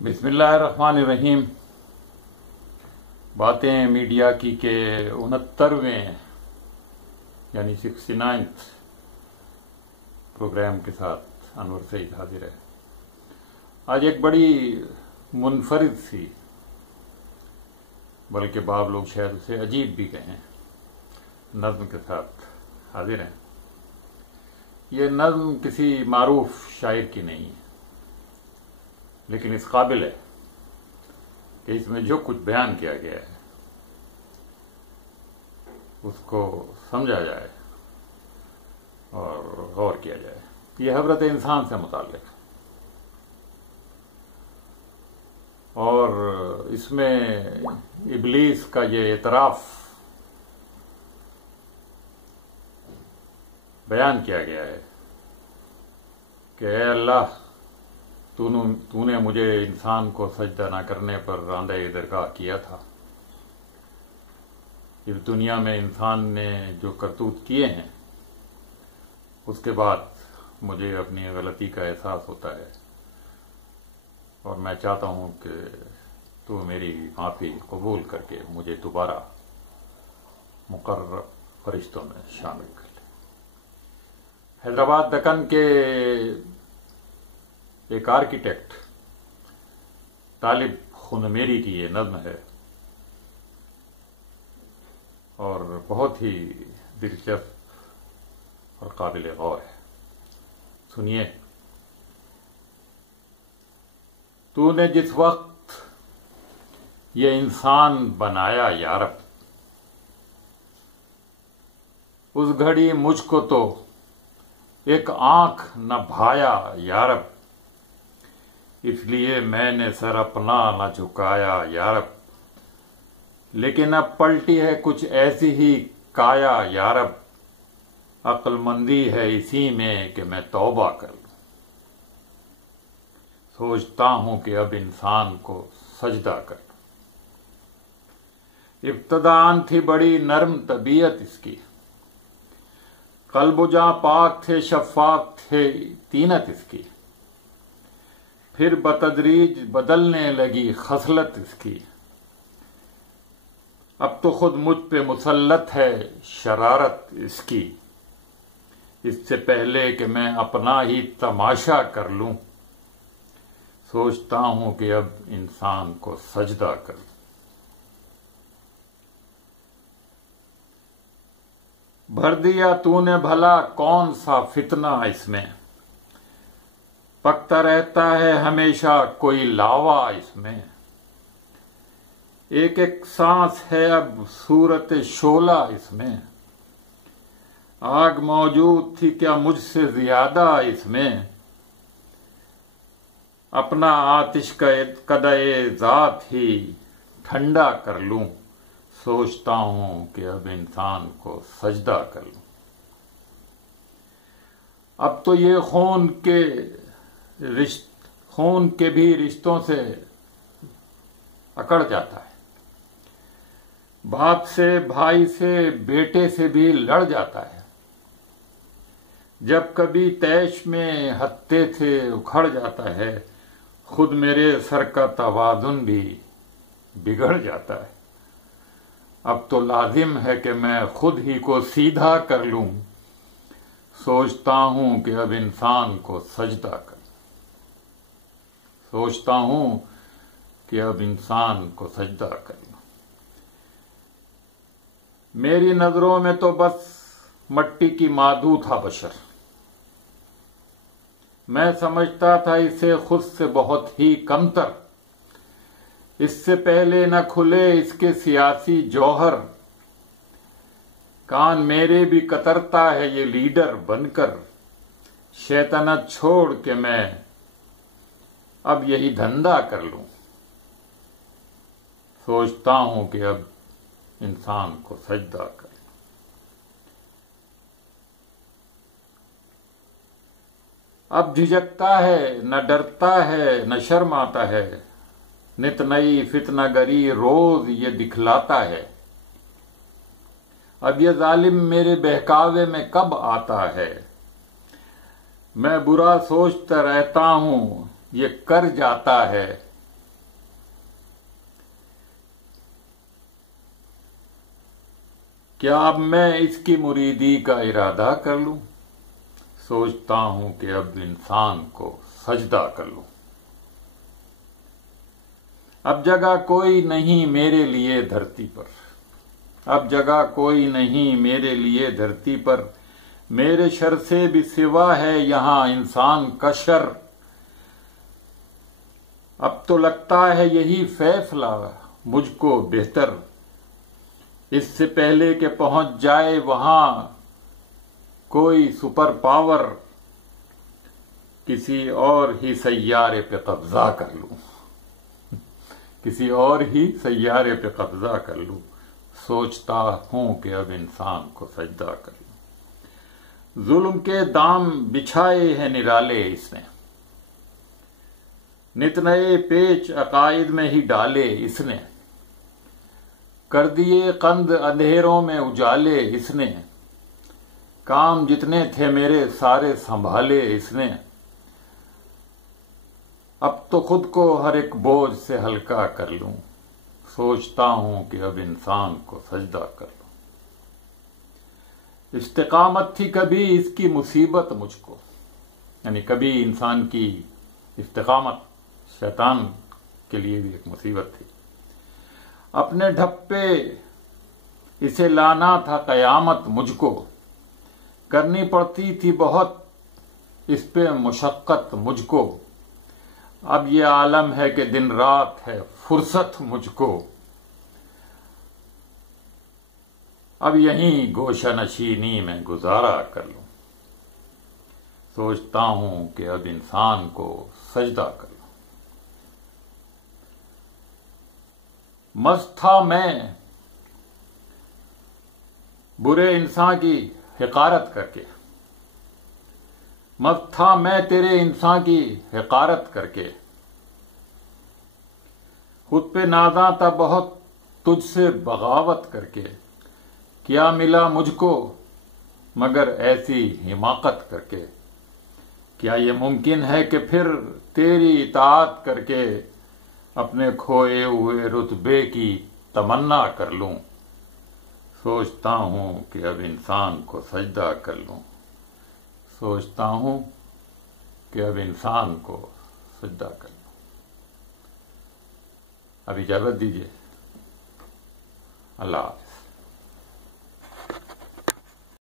بسم اللہ الرحمن الرحیم۔ باتیں میڈیا کی کے 69ویں یعنی 69th پروگرام کے ساتھ انور سعید حاضر ہے۔ آج ایک بڑی منفرد سی، بلکہ بعض لوگ شاید اسے عجیب بھی کہیں، نظم کے ساتھ حاضر ہیں۔ یہ نظم کسی معروف شاعر کی نہیں ہے، لیکن اس قابل ہے کہ اس میں جو کچھ بیان کیا گیا ہے اس کو سمجھا جائے اور غور کیا جائے۔ یہ حضرت انسان سے متعلق ہے، اور اس میں ابلیس کا یہ اعتراف بیان کیا گیا ہے کہ اے اللہ، تو نے مجھے انسان کو سجدہ نہ کرنے پر راندہ درگاہ کیا تھا۔ اس دنیا میں انسان نے جو کرتوت کیے ہیں اس کے بعد مجھے اپنی غلطی کا احساس ہوتا ہے، اور میں چاہتا ہوں کہ تو میری معافی قبول کر کے مجھے دوبارہ مقرر فرشتوں میں شامل کر لے۔ حیدرآباد دکن کے ایک آرکیٹیکٹ طالب خنمیری کی یہ نظم ہے، اور بہت ہی دلچسپ اور قابل غور ہے۔ سنیے۔ تو نے جس وقت یہ انسان بنایا یارب، اس گھڑی مجھ کو تو ایک آنکھ نہ بھایا یارب، اس لیے میں نے سر اپنا نہ جھکایا یارب، لیکن اب پلٹی ہے کچھ ایسی ہی کایا یارب، عقل مندی ہے اسی میں کہ میں توبہ کر لوں، سوچتا ہوں کہ اب انسان کو سجدہ کر لوں۔ ابتداءً تھی بڑی نرم طبیعت اس کی، قلب و جاں پاک تھے، شفاف تھے طینت اس کی، پھر بتدریج بدلنے لگی خصلت اس کی، اب تو خود مجھ پہ مسلط ہے شرارت اس کی، اس سے پہلے کہ میں اپنا ہی تماشا کر لوں، سوچتا ہوں کہ اب انسان کو سجدہ کر لوں۔ بھر دیا تو نے بھلا کون سا فتنہ اس میں، پکتا رہتا ہے ہمیشہ کوئی لاوا اس میں، ایک ایک سانس ہے اب صورت شعلہ اس میں، آگ موجود تھی کیا مجھ سے زیادہ اس میں، اپنا آتش کا قدعے ذات ہی ٹھنڈا کر لوں، سوچتا ہوں کہ اب انسان کو سجدہ کر لوں۔ اب تو یہ خون کے بھی رشتوں سے اکڑ جاتا ہے، باپ سے، بھائی سے، بیٹے سے بھی لڑ جاتا ہے، جب کبھی طیش میں ہتے تھے اکھڑ جاتا ہے، خود میرے سر کا توازن بھی بگڑ جاتا ہے، اب تو لازم ہے کہ میں خود ہی کو سیدھا کر لوں، سوچتا ہوں کہ اب انسان کو سجدہ کر، سوچتا ہوں کہ اب انسان کو سجدہ کر لوں۔ میری نظروں میں تو بس مٹی کی مادو تھا بشر، میں سمجھتا تھا اسے خود سے بہت ہی کمتر، اس سے پہلے نہ کھلے اس کے سیاسی جوہر، کان میرے بھی کترتا ہے یہ لیڈر بن کر، شیطنت چھوڑ کے میں اب یہی دھندا کر لوں، سوچتا ہوں کہ اب انسان کو سجدہ کر لوں۔ اب جھجکتا ہے نہ ڈرتا ہے نہ شرم آتا ہے، نت نئی فتنہ گری روز یہ دکھلاتا ہے، اب یہ ظالم میرے بہکاوے میں کب آتا ہے، میں برا سوچتا رہتا ہوں یہ کر جاتا ہے، کیا اب میں اس کی مریدی کا ارادہ کر لوں؟ سوچتا ہوں کہ اب انسان کو سجدہ کر لوں۔ اب جگہ کوئی نہیں میرے لیے دھرتی پر، اب جگہ کوئی نہیں میرے لیے دھرتی پر، میرے شر سے بھی سوا ہے یہاں انسان کا شر۔ اب تو لگتا ہے یہی فیصلہ مجھ کو بہتر، اس سے پہلے کہ پہنچ جائے وہاں کوئی سپر پاور، کسی اور ہی سیارے پہ قبضہ کر لوں، کسی اور ہی سیارے پہ قبضہ کر لوں۔ سوچتا ہوں کہ اب انسان کو سجدہ کر لوں۔ ظلم کے دام بچھائے ہیں نرالے اس نے، نت نئے پیچ عقائد میں ہی ڈالے اس نے، کر دیے قند اندھیروں میں اجالے اس نے، کام جتنے تھے میرے سارے سنبھالے اس نے۔ اب تو خود کو ہر ایک بوجھ سے ہلکا کر لوں، سوچتا ہوں کہ اب انسان کو سجدہ کر لوں۔ استقامت تھی کبھی اس کی مصیبت مجھ کو، یعنی کبھی انسان کی استقامت شیطان کے لیے بھی ایک مصیبت تھی۔ اپنے ڈھپے اسے لانا تھا قیامت مجھ کو، کرنی پڑتی تھی بہت اس پہ مشقت مجھ کو۔ اب یہ عالم ہے کہ دن رات ہے فرصت مجھ کو، اب یہیں گوشہ نشینی میں گزارا کر لوں، سوچتا ہوں کہ اب انسان کو سجدہ کر لوں۔ مست تھا میں برے انسان کی حقارت کر کے، مست تھا میں تیرے انسان کی حقارت کر کے، خود پہ نازاں تھا بہت تجھ سے بغاوت کر کے، کیا ملا مجھ کو مگر ایسی حماقت کر کے۔ کیا یہ ممکن ہے کہ پھر تیری اطاعت کر کے اپنے کھوئے ہوئے رتبے کی تمنا کر لوں؟ سوچتا ہوں کہ اب انسان کو سجدہ کر لوں، سوچتا ہوں کہ اب انسان کو سجدہ کر لوں۔ اب اجازت دیجیے، اللہ حافظ۔